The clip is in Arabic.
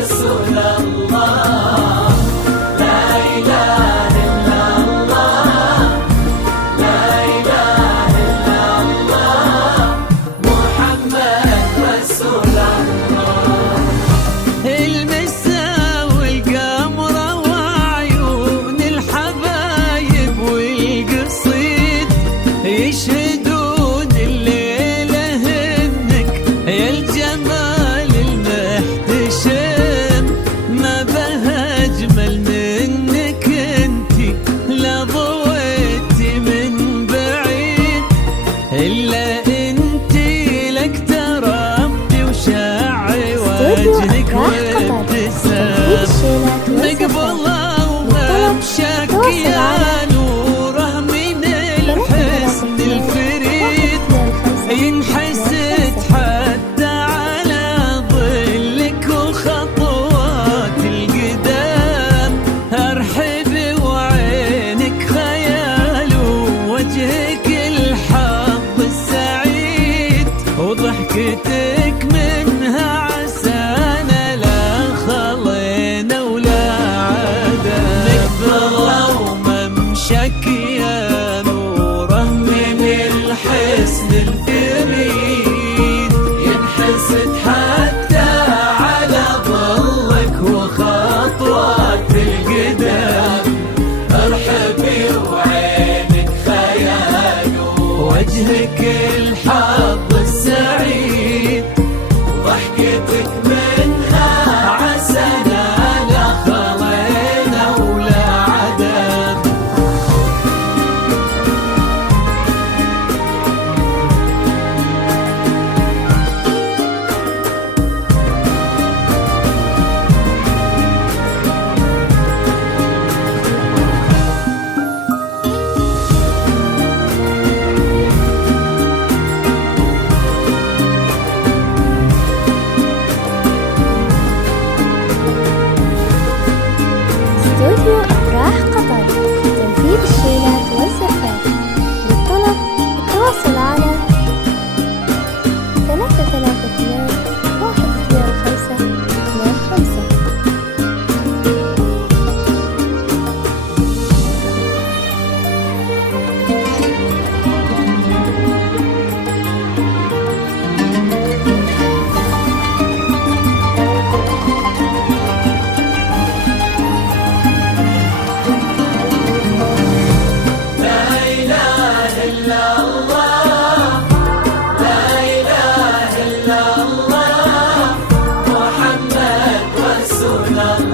رسول الله. لا إله إلا الله، لا إله إلا الله، محمد رسول الله. المسا والقمرة وعيون الحبايب والقصيد يشهدون الليلة إنك يا الجمال المحتشم. ما بها أجمل منك انتي، لا ضويتي من بعيد إلا انتي لك تربي وشاعي وجهك وابتسام. مقبلة وممشك يا نوره من الحسن الفريد، ينحسد حتى على ظلك وخطوات القدام. ارحبي وعينك خيال ووجهك الحظ السعيد، وضحكتك منها عسانا لا خلينا ولا عدا. مقبلة وممشك يا نوره من الحسن الفريد، ينحسد حتى على ظلك وخطوات القدام. ارحبي وعينك خيال وجهك الحظ السعيد، ضحكتك منها عسنا لا خلينا ولا عدم. استوديو أفراح قطر، تنفيذ الشيلات والزفات. للطلب التواصل على 332 125 لا إله إلا الله، لا إله إلا الله، محمد رسول الله.